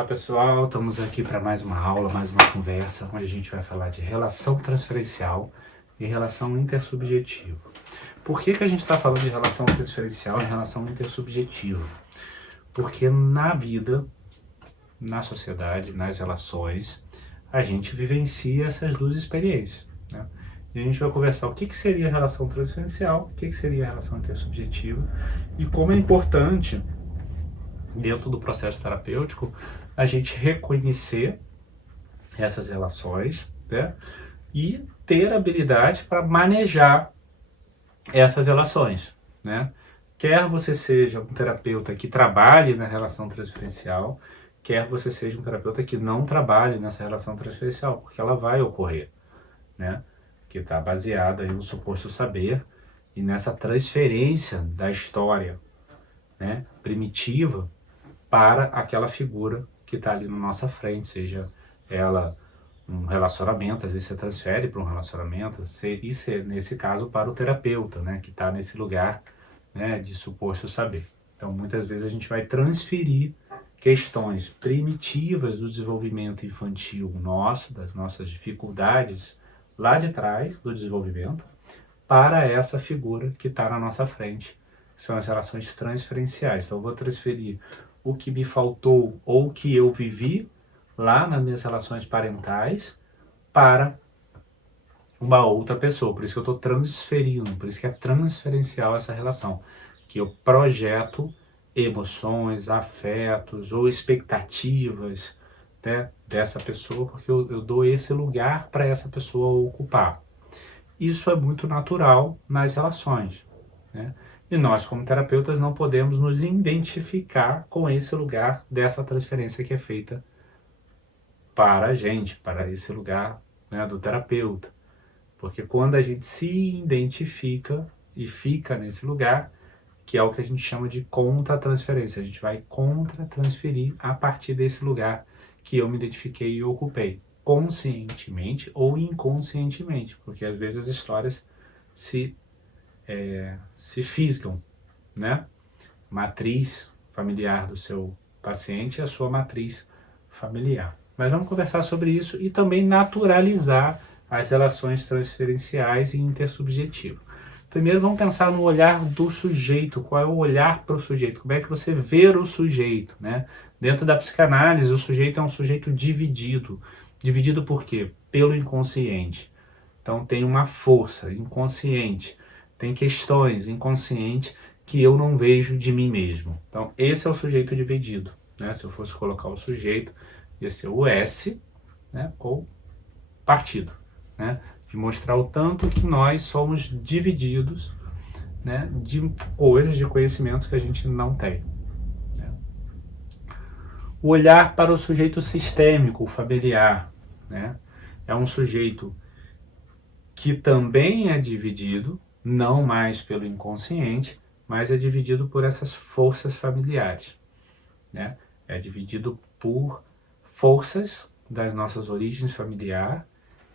Olá pessoal, estamos aqui para mais uma aula, mais uma conversa, onde a gente vai falar de relação transferencial e relação intersubjetiva. Por que a gente está falando de relação transferencial e relação intersubjetiva? Porque na vida, na sociedade, nas relações, a gente vivencia essas duas experiências, né? E a gente vai conversar o que seria a relação transferencial, o que seria a relação intersubjetiva e como é importante, dentro do processo terapêutico, a gente reconhecer essas relações, né? E ter habilidade para manejar essas relações, né? Quer você seja um terapeuta que trabalhe na relação transferencial, quer você seja um terapeuta que não trabalhe nessa relação transferencial, porque ela vai ocorrer, né? Que está baseada em um suposto saber e nessa transferência da história, né, primitiva para aquela figura que está ali na nossa frente, seja ela um relacionamento, às vezes você transfere para um relacionamento, e nesse caso para o terapeuta, né, que está nesse lugar, né, de suposto saber. Então muitas vezes a gente vai transferir questões primitivas do desenvolvimento infantil nosso, das nossas dificuldades lá de trás do desenvolvimento, para essa figura que está na nossa frente. São as relações transferenciais. Então eu vou transferir o que me faltou ou o que eu vivi lá nas minhas relações parentais para uma outra pessoa. Por isso que eu estou transferindo, por isso que é transferencial essa relação. Que eu projeto emoções, afetos ou expectativas, né, dessa pessoa, porque eu dou esse lugar para essa pessoa ocupar. Isso é muito natural nas relações, né? E nós, como terapeutas, não podemos nos identificar com esse lugar dessa transferência que é feita para a gente, para esse lugar, né, do terapeuta. Porque quando a gente se identifica e fica nesse lugar, que é o que a gente chama de contra-transferência, a gente vai contra-transferir a partir desse lugar que eu me identifiquei e ocupei, conscientemente ou inconscientemente, porque às vezes as histórias se fisgam, né? Matriz familiar do seu paciente é a sua matriz familiar. Mas vamos conversar sobre isso e também naturalizar as relações transferenciais e intersubjetivas. Primeiro vamos pensar no olhar do sujeito, qual é o olhar para o sujeito, como é que você vê o sujeito, né? Dentro da psicanálise, o sujeito é um sujeito dividido. Dividido por quê? Pelo inconsciente. Então tem uma força inconsciente, tem questões inconscientes que eu não vejo de mim mesmo. Então esse é o sujeito dividido, né? Se eu fosse colocar o sujeito, ia ser o S, né, com partido, né? De mostrar o tanto que nós somos divididos, né, de coisas, de conhecimentos que a gente não tem, né? O olhar para o sujeito sistêmico, familiar, né? É um sujeito que também é dividido, não mais pelo inconsciente, mas é dividido por essas forças familiares, né? É dividido por forças das nossas origens familiares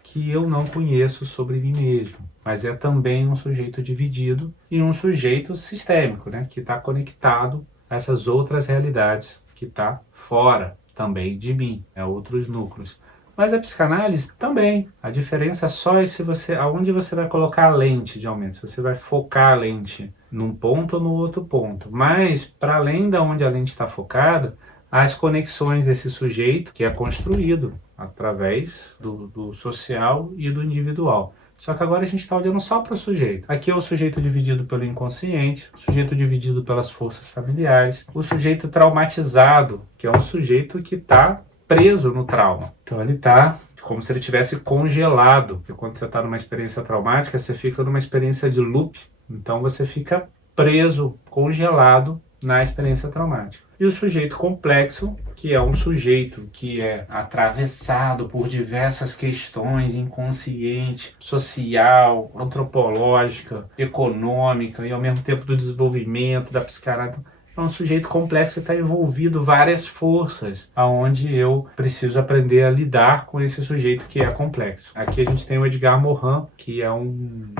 que eu não conheço sobre mim mesmo, mas é também um sujeito dividido e um sujeito sistêmico, né? Que está conectado a essas outras realidades, que está fora também de mim, outros núcleos. Mas a psicanálise também, a diferença só é se aonde você vai colocar a lente de aumento, se você vai focar a lente num ponto ou no outro ponto. Mas, para além de onde a lente está focada, as conexões desse sujeito que é construído através do social e do individual. Só que agora a gente está olhando só para o sujeito. Aqui é o sujeito dividido pelo inconsciente, o sujeito dividido pelas forças familiares, o sujeito traumatizado, que é um sujeito que está preso no trauma. Então ele está como se ele tivesse congelado, porque quando você está numa experiência traumática, você fica numa experiência de loop, então você fica preso, congelado na experiência traumática. E o sujeito complexo, que é um sujeito que é atravessado por diversas questões inconsciente, social, antropológica, econômica e ao mesmo tempo do desenvolvimento, da psicanálise. É um sujeito complexo que está envolvido várias forças, aonde eu preciso aprender a lidar com esse sujeito que é complexo. Aqui a gente tem o Edgar Morin, que é um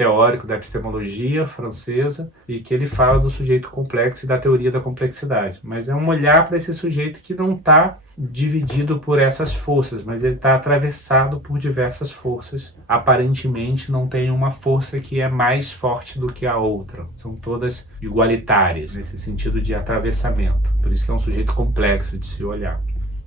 teórico da epistemologia francesa e que ele fala do sujeito complexo e da teoria da complexidade. Mas é um olhar para esse sujeito que não está dividido por essas forças, mas ele está atravessado por diversas forças. Aparentemente não tem uma força que é mais forte do que a outra. São todas igualitárias, nesse sentido de atravessamento. Por isso que é um sujeito complexo de se olhar.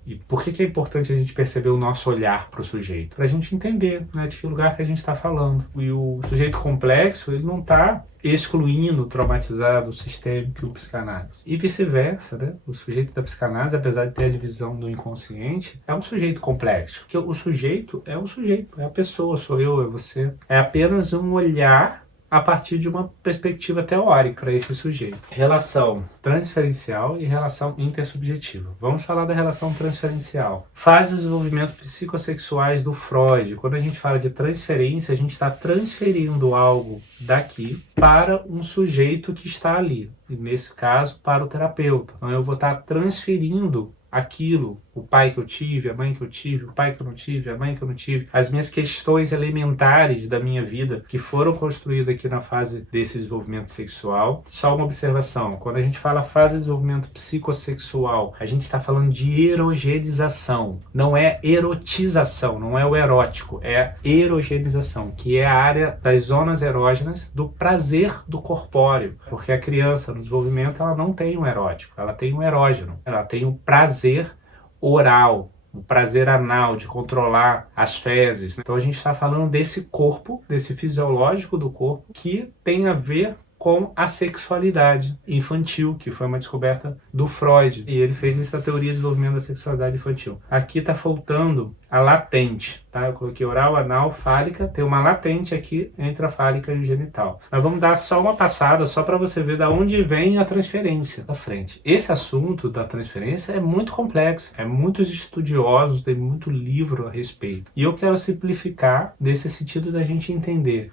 E por que é importante a gente perceber o nosso olhar para o sujeito? Para a gente entender, né, de que lugar que a gente está falando. E o sujeito complexo, ele não está excluindo o traumatizado sistêmico e o psicanálise. E vice-versa, né? O sujeito da psicanálise, apesar de ter a divisão do inconsciente, é um sujeito complexo. Porque o sujeito, é a pessoa, sou eu, é você. É apenas um olhar a partir de uma perspectiva teórica para esse sujeito. Relação transferencial e relação intersubjetiva. Vamos falar da relação transferencial. Fases de desenvolvimento psicossexuais do Freud. Quando a gente fala de transferência, a gente está transferindo algo daqui para um sujeito que está ali. E nesse caso, para o terapeuta. Então eu vou estar transferindo aquilo, o pai que eu tive, a mãe que eu tive, o pai que eu não tive, a mãe que eu não tive, as minhas questões elementares da minha vida que foram construídas aqui na fase desse desenvolvimento sexual. Só uma observação, quando a gente fala fase de desenvolvimento psicossexual, a gente está falando de erogenização, não é erotização, não é o erótico, é erogenização, que é a área das zonas erógenas do prazer do corpóreo, porque a criança no desenvolvimento ela não tem um erótico, ela tem um erógeno, ela tem um prazer oral, o prazer anal de controlar as fezes. Então a gente está falando desse corpo, desse fisiológico do corpo, que tem a ver com a sexualidade infantil, que foi uma descoberta do Freud. E ele fez essa teoria de desenvolvimento da sexualidade infantil. Aqui está faltando a latente, tá? Eu coloquei oral, anal, fálica, tem uma latente aqui entre a fálica e o genital. Mas vamos dar só uma passada, só para você ver de onde vem a transferência da frente. Esse assunto da transferência é muito complexo, muitos estudiosos, tem muito livro a respeito. E eu quero simplificar nesse sentido da gente entender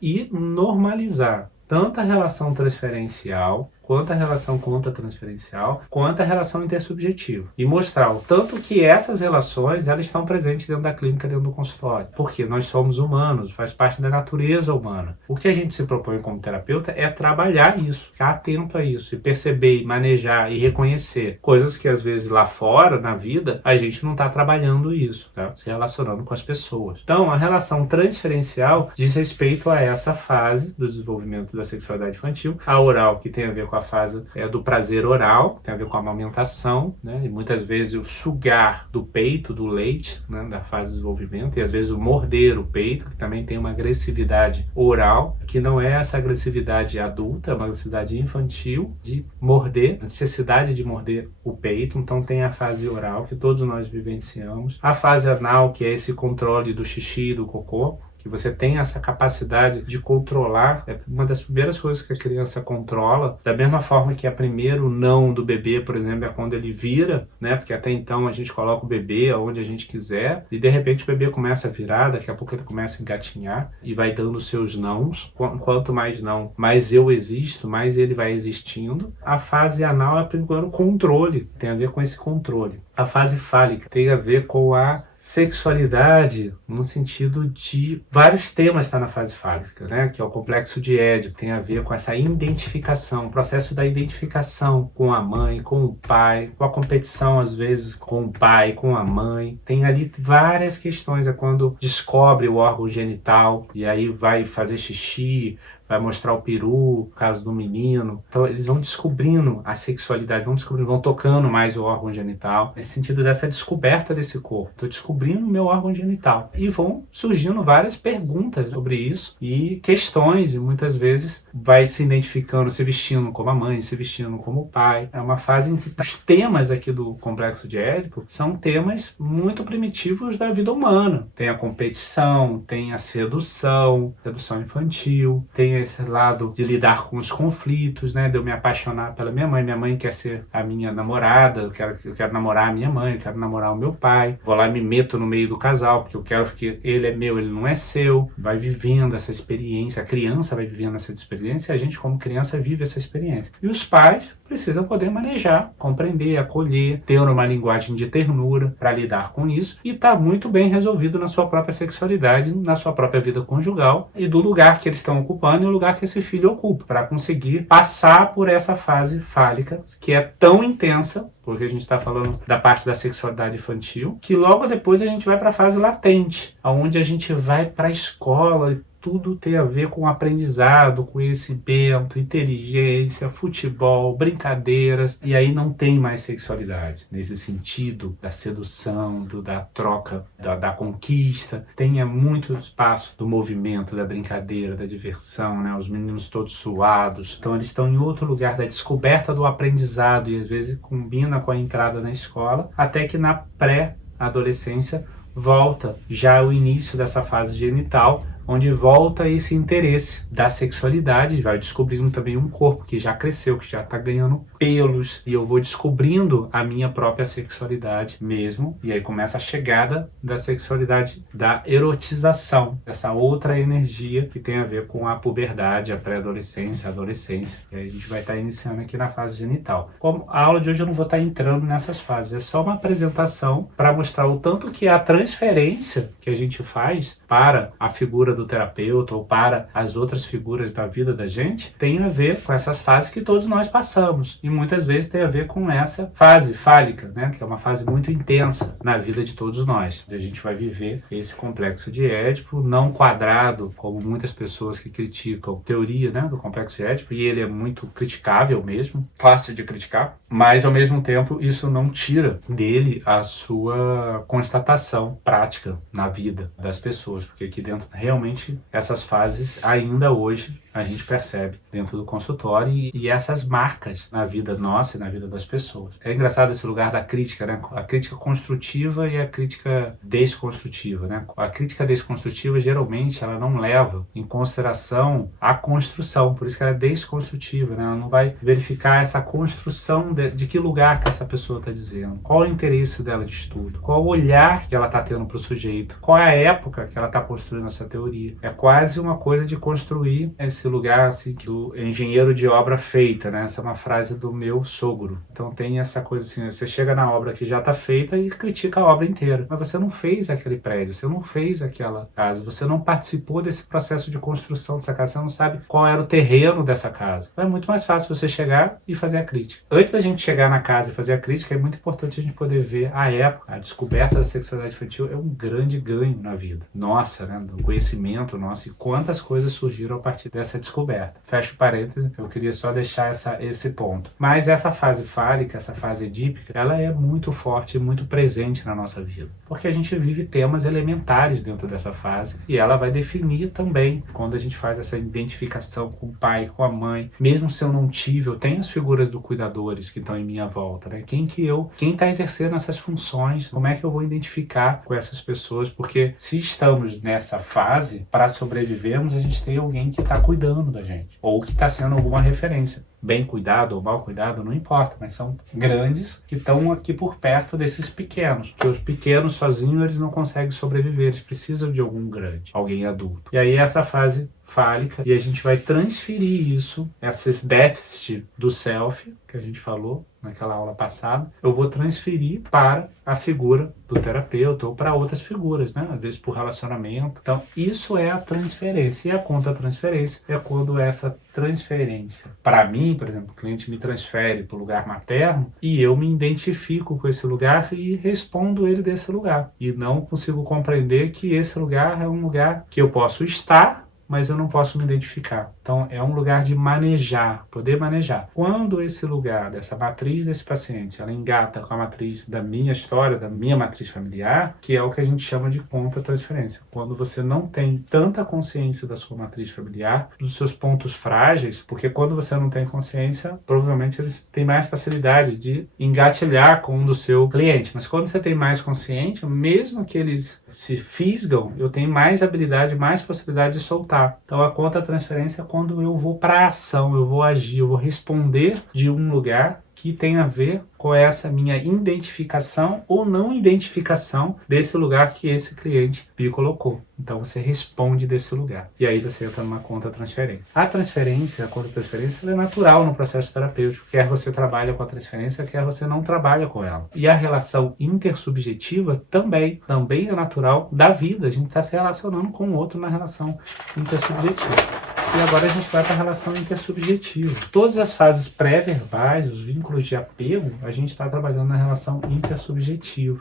e normalizar tanto a relação transferencial, quanto a relação contra-transferencial, quanto a relação intersubjetiva. E mostrar o tanto que essas relações elas estão presentes dentro da clínica, dentro do consultório. Porque nós somos humanos, faz parte da natureza humana. O que a gente se propõe como terapeuta é trabalhar isso, ficar atento a isso, e perceber, e manejar, e reconhecer coisas que às vezes lá fora, na vida, a gente não está trabalhando isso, tá? Se relacionando com as pessoas. Então, a relação transferencial diz respeito a essa fase do desenvolvimento da sexualidade infantil, a oral, que tem a ver com a fase do prazer oral, tem a ver com a amamentação, né? E muitas vezes o sugar do peito, do leite, né? Da fase de desenvolvimento, e às vezes o morder o peito, que também tem uma agressividade oral, que não é essa agressividade adulta, é uma agressividade infantil de morder, a necessidade de morder o peito. Então tem a fase oral, que todos nós vivenciamos, a fase anal, que é esse controle do xixi e do cocô, que você tem essa capacidade de controlar, é uma das primeiras coisas que a criança controla, da mesma forma que a primeiro não do bebê, por exemplo, é quando ele vira, né? Porque até então a gente coloca o bebê aonde a gente quiser, e de repente o bebê começa a virar, daqui a pouco ele começa a engatinhar, e vai dando seus nãos. Quanto mais não, mais eu existo, mais ele vai existindo. A fase anal é primeiro controle, tem a ver com esse controle. A fase fálica tem a ver com a sexualidade, no sentido de vários temas está na fase fálica, né? Que é o complexo de Édipo, tem a ver com essa identificação, o processo da identificação com a mãe, com o pai, com a competição às vezes com o pai, com a mãe. Tem ali várias questões, é quando descobre o órgão genital e aí vai fazer xixi, vai mostrar o peru, no caso do menino. Então eles vão descobrindo a sexualidade, vão tocando mais o órgão genital, nesse sentido dessa descoberta desse corpo. Estou descobrindo o meu órgão genital. E vão surgindo várias perguntas sobre isso e questões, e muitas vezes vai se identificando, se vestindo como a mãe, se vestindo como o pai. É uma fase em que os temas aqui do complexo de Édipo são temas muito primitivos da vida humana. Tem a competição, tem a sedução infantil, tem a esse lado de lidar com os conflitos, né? De eu me apaixonar pela minha mãe quer ser a minha namorada, eu quero namorar a minha mãe, eu quero namorar o meu pai, vou lá e me meto no meio do casal, porque eu quero que ele é meu, ele não é seu, vai vivendo essa experiência, a criança vai vivendo essa experiência, e a gente como criança vive essa experiência. E os pais precisam poder manejar, compreender, acolher, ter uma linguagem de ternura para lidar com isso e tá muito bem resolvido na sua própria sexualidade, na sua própria vida conjugal e do lugar que eles estão ocupando e o lugar que esse filho ocupa, para conseguir passar por essa fase fálica que é tão intensa, porque a gente está falando da parte da sexualidade infantil, que logo depois a gente vai para a fase latente, onde a gente vai para a escola. Tudo tem a ver com aprendizado, conhecimento, inteligência, futebol, brincadeiras. E aí não tem mais sexualidade, nesse sentido da sedução, da troca, da conquista. Tem muito espaço do movimento, da brincadeira, da diversão, né? Os meninos todos suados. Então eles estão em outro lugar da descoberta do aprendizado e às vezes combina com a entrada na escola, até que na pré-adolescência volta já o início dessa fase genital, onde volta esse interesse da sexualidade, vai descobrindo também um corpo que já cresceu, que já está ganhando pelos, e eu vou descobrindo a minha própria sexualidade mesmo, e aí começa a chegada da sexualidade, da erotização, essa outra energia que tem a ver com a puberdade, a pré-adolescência, a adolescência, e aí a gente vai estar iniciando aqui na fase genital. Como a aula de hoje eu não vou estar entrando nessas fases, é só uma apresentação para mostrar o tanto que a transferência que a gente faz para a figura do terapeuta ou para as outras figuras da vida da gente tem a ver com essas fases que todos nós passamos e muitas vezes tem a ver com essa fase fálica, né, que é uma fase muito intensa na vida de todos nós, onde a gente vai viver esse complexo de Édipo não quadrado, como muitas pessoas que criticam a teoria, né, do complexo de Édipo, e ele é muito criticável mesmo, fácil de criticar, mas ao mesmo tempo isso não tira dele a sua constatação prática na vida das pessoas, porque aqui dentro realmente essas fases ainda hoje a gente percebe dentro do consultório e essas marcas na vida nossa e na vida das pessoas. É engraçado esse lugar da crítica, né? A crítica construtiva e a crítica desconstrutiva, né? A crítica desconstrutiva geralmente ela não leva em consideração a construção, por isso que ela é desconstrutiva, né? Ela não vai verificar essa construção de que lugar que essa pessoa está dizendo, qual é o interesse dela de estudo, qual o olhar que ela está tendo para o sujeito, qual é a época que ela está construindo essa teoria. É quase uma coisa de construir esse lugar assim, que o engenheiro de obra feita, né? Essa é uma frase do meu sogro. Então tem essa coisa assim, você chega na obra que já está feita e critica a obra inteira. Mas você não fez aquele prédio, você não fez aquela casa, você não participou desse processo de construção dessa casa, você não sabe qual era o terreno dessa casa. Então é muito mais fácil você chegar e fazer a crítica. Antes da gente chegar na casa e fazer a crítica, é muito importante a gente poder ver a época. A descoberta da sexualidade infantil é um grande ganho na vida. Nossa, né? Do conhecimento nosso e quantas coisas surgiram a partir dessa descoberta. Fecho parênteses, eu queria só deixar esse ponto. Mas essa fase fálica, essa fase edípica, ela é muito forte e muito presente na nossa vida. Porque a gente vive temas elementares dentro dessa fase e ela vai definir também quando a gente faz essa identificação com o pai, com a mãe. Mesmo se eu não tive, eu tenho as figuras dos cuidadores que estão em minha volta, né? Quem está exercendo essas funções, como é que eu vou identificar com essas pessoas? Porque se estamos nessa fase, para sobrevivermos, a gente tem alguém que está cuidando da gente, ou que está sendo alguma referência. Bem cuidado ou mal cuidado, não importa, mas são grandes que estão aqui por perto desses pequenos, porque os pequenos sozinhos eles não conseguem sobreviver, eles precisam de algum grande, alguém adulto. E aí essa fase fálica, e a gente vai transferir isso, esses déficits do self, que a gente falou naquela aula passada, eu vou transferir para a figura do terapeuta ou para outras figuras, né? Às vezes por relacionamento. Então, isso é a transferência. E a contra-transferência é quando essa transferência, para mim, por exemplo, o cliente me transfere para o lugar materno e eu me identifico com esse lugar e respondo ele desse lugar. E não consigo compreender que esse lugar é um lugar que eu posso estar, mas eu não posso me identificar. Então, é um lugar de manejar, poder manejar. Quando esse lugar, dessa matriz desse paciente, ela engata com a matriz da minha história, da minha matriz familiar, que é o que a gente chama de contra-transferência. Quando você não tem tanta consciência da sua matriz familiar, dos seus pontos frágeis, porque quando você não tem consciência, provavelmente eles têm mais facilidade de engatilhar com um do seu cliente. Mas quando você tem mais consciência, mesmo que eles se fisgam, eu tenho mais habilidade, mais possibilidade de soltar executar. Então a contra-transferência é quando eu vou para a ação, eu vou agir, eu vou responder de um lugar que tem a ver com essa minha identificação ou não identificação desse lugar que esse cliente me colocou. Então você responde desse lugar. E aí você entra numa contra-transferência. A transferência, a contra-transferência, ela é natural no processo terapêutico. Quer você trabalha com a transferência, quer você não trabalha com ela. E a relação intersubjetiva também é natural da vida. A gente está se relacionando com o outro na relação intersubjetiva. E agora a gente vai para a relação intersubjetiva. Todas as fases pré-verbais, os vínculos de apego, a gente está trabalhando na relação intersubjetiva.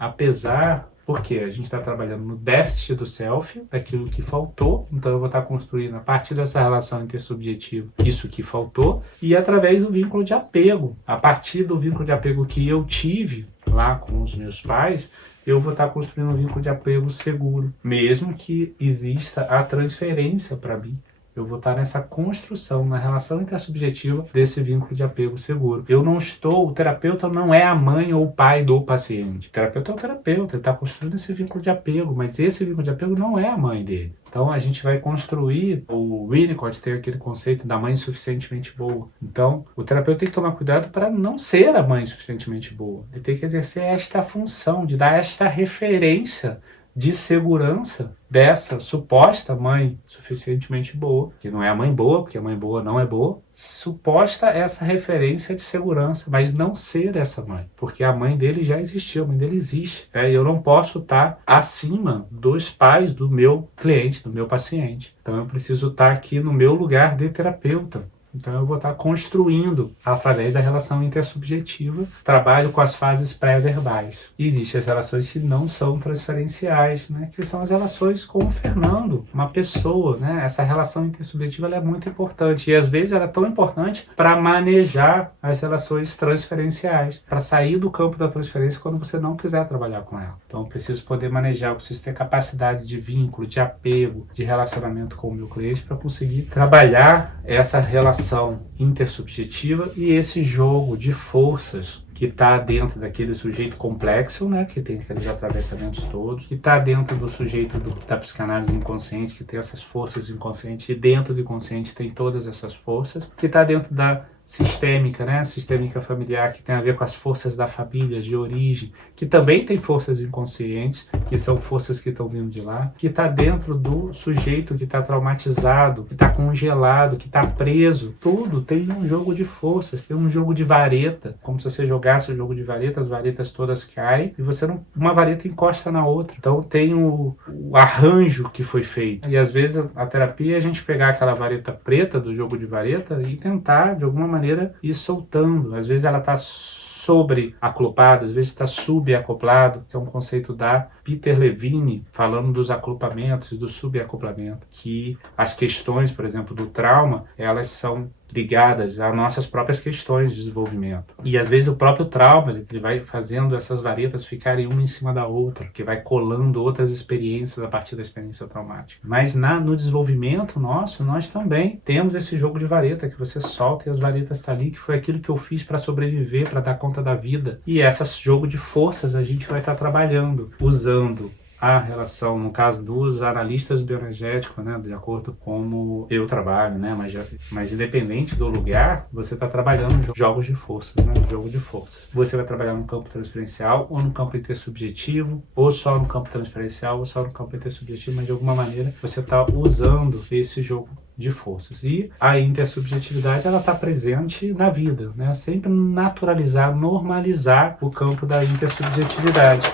Porque a gente está trabalhando no déficit do self, daquilo que faltou. Então eu vou estar construindo a partir dessa relação intersubjetiva isso que faltou, e através do vínculo de apego. A partir do vínculo de apego que eu tive lá com os meus pais, eu vou estar construindo um vínculo de apego seguro, mesmo que exista a transferência para mim. Eu vou estar nessa construção, na relação intersubjetiva desse vínculo de apego seguro. O terapeuta não é a mãe ou o pai do paciente. O terapeuta é o terapeuta, ele está construindo esse vínculo de apego, mas esse vínculo de apego não é a mãe dele. Então a gente vai construir, o Winnicott tem aquele conceito da mãe suficientemente boa. Então o terapeuta tem que tomar cuidado para não ser a mãe suficientemente boa. Ele tem que exercer esta função, de dar esta referência de segurança dessa suposta mãe suficientemente boa, que não é a mãe boa, porque a mãe boa não é boa, suposta essa referência de segurança, mas não ser essa mãe, porque a mãe dele já existiu, a mãe dele existe. Eu não posso estar acima dos pais do meu cliente, do meu paciente. Então eu preciso estar aqui no meu lugar de terapeuta. Então eu vou estar construindo através da relação intersubjetiva, trabalho com as fases pré-verbais. Existem as relações que não são transferenciais, né? Que são as relações com o Fernando, uma pessoa, né? Essa relação intersubjetiva ela é muito importante e às vezes ela é tão importante para manejar as relações transferenciais, para sair do campo da transferência quando você não quiser trabalhar com ela. Então eu preciso poder manejar, eu preciso ter capacidade de vínculo, de apego, de relacionamento com o meu cliente para conseguir trabalhar essa relação intersubjetiva e esse jogo de forças que está dentro daquele sujeito complexo, né, que tem aqueles atravessamentos todos, que está dentro do sujeito da psicanálise inconsciente, que tem essas forças inconscientes, e dentro do inconsciente tem todas essas forças, que está dentro da sistêmica, né, sistêmica familiar, que tem a ver com as forças da família, de origem, que também tem forças inconscientes, que são forças que estão vindo de lá, que está dentro do sujeito que está traumatizado, que está congelado, que está preso. Tudo tem um jogo de forças, tem um jogo de vareta, como se você jogasse o jogo de vareta, as varetas todas caem, e uma vareta encosta na outra. Então tem o arranjo que foi feito. E às vezes a terapia é a gente pegar aquela vareta preta do jogo de vareta e tentar, de alguma maneira, ir soltando. Às vezes ela está sobreacloplado, às vezes está subacoplado. Esse é um conceito da Peter Levine, falando dos acoplamentos e do subacoplamentos, que as questões, por exemplo, do trauma, elas são ligadas a nossas próprias questões de desenvolvimento. E às vezes o próprio trauma, ele vai fazendo essas varetas ficarem uma em cima da outra, que vai colando outras experiências a partir da experiência traumática. Mas no desenvolvimento nosso, nós também temos esse jogo de vareta, que você solta e as varetas estão ali, que foi aquilo que eu fiz para sobreviver, para dar conta da vida. E esse jogo de forças a gente vai estar trabalhando, usando a relação, no caso dos analistas bioenergéticos, né, de acordo com como eu trabalho, né, mas independente do lugar, você está trabalhando jogos de forças, né, jogo de forças. Você vai trabalhar no campo transferencial ou no campo intersubjetivo, ou só no campo transferencial, ou só no campo intersubjetivo, mas de alguma maneira você está usando esse jogo de forças. E a intersubjetividade, ela está presente na vida, né, sempre naturalizar, normalizar o campo da intersubjetividade.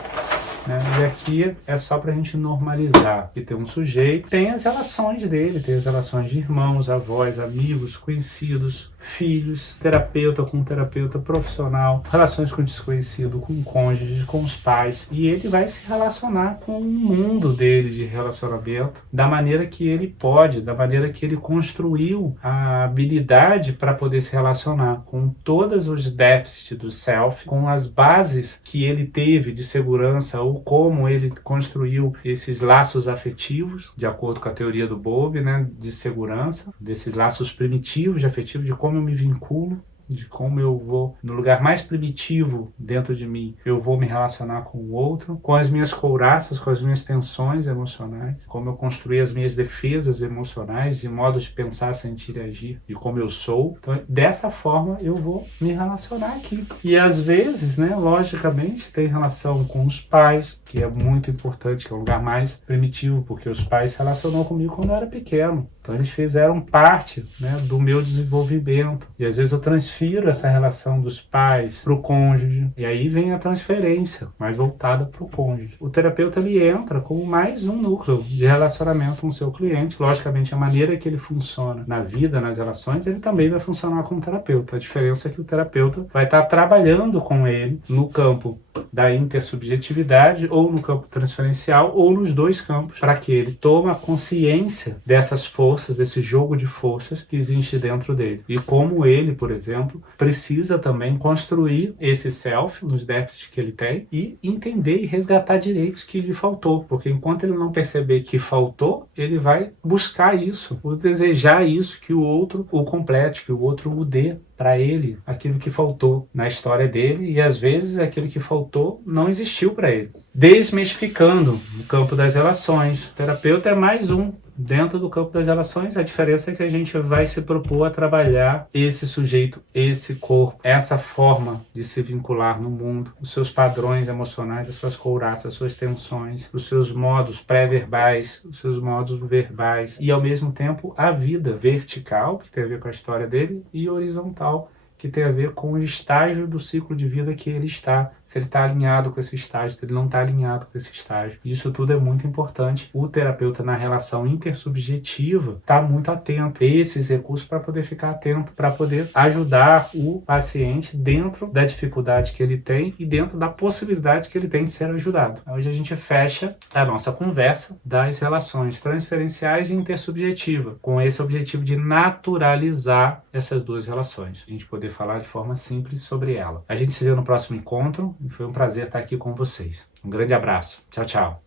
E aqui é só para a gente normalizar que tem um sujeito, tem as relações dele, tem as relações de irmãos, avós, amigos, conhecidos, filhos, terapeuta com terapeuta profissional, relações com desconhecido, com cônjuge, com os pais, e ele vai se relacionar com o mundo dele de relacionamento da maneira que ele pode, da maneira que ele construiu a habilidade para poder se relacionar com todos os déficits do self, com as bases que ele teve de segurança ou como ele construiu esses laços afetivos, de acordo com a teoria do Bowlby, né, de segurança, desses laços primitivos de afetivo, de como eu me vinculo de como eu vou, no lugar mais primitivo dentro de mim, eu vou me relacionar com o outro, com as minhas couraças, com as minhas tensões emocionais, como eu construir as minhas defesas emocionais, de modo de pensar, sentir e agir, de como eu sou. Então, dessa forma, eu vou me relacionar aqui. E às vezes, né, logicamente, tem relação com os pais, que é muito importante, que é o lugar mais primitivo, porque os pais se relacionou comigo quando eu era pequeno. Então eles fizeram parte, né, do meu desenvolvimento. E às vezes eu transfiro essa relação dos pais para o cônjuge. E aí vem a transferência, mais voltada para o cônjuge. O terapeuta ele entra como mais um núcleo de relacionamento com o seu cliente. Logicamente, a maneira que ele funciona na vida, nas relações, ele também vai funcionar como terapeuta. A diferença é que o terapeuta vai estar trabalhando com ele no campo da intersubjetividade, ou no campo transferencial, ou nos dois campos, para que ele tome consciência dessas forças, desse jogo de forças que existe dentro dele. E como ele, por exemplo, precisa também construir esse self nos déficits que ele tem e entender e resgatar direitos que lhe faltou. Porque enquanto ele não perceber que faltou, ele vai buscar isso, ou desejar isso, que o outro o complete, que o outro o dê para ele aquilo que faltou na história dele, e às vezes aquilo que faltou não existiu para ele. Desmistificando o campo das relações. O terapeuta é mais um dentro do campo das relações. A diferença é que a gente vai se propor a trabalhar esse sujeito, esse corpo, essa forma de se vincular no mundo, os seus padrões emocionais, as suas couraças, as suas tensões, os seus modos pré-verbais, os seus modos verbais, e ao mesmo tempo a vida vertical, que tem a ver com a história dele, e horizontal, que tem a ver com o estágio do ciclo de vida que ele está, se ele está alinhado com esse estágio, se ele não está alinhado com esse estágio. Isso tudo é muito importante. O terapeuta, na relação intersubjetiva, está muito atento a esses recursos para poder ficar atento, para poder ajudar o paciente dentro da dificuldade que ele tem e dentro da possibilidade que ele tem de ser ajudado. Hoje a gente fecha a nossa conversa das relações transferenciais e intersubjetiva, com esse objetivo de naturalizar essas duas relações, a gente poder falar de forma simples sobre ela. A gente se vê no próximo encontro e foi um prazer estar aqui com vocês. Um grande abraço. Tchau, tchau.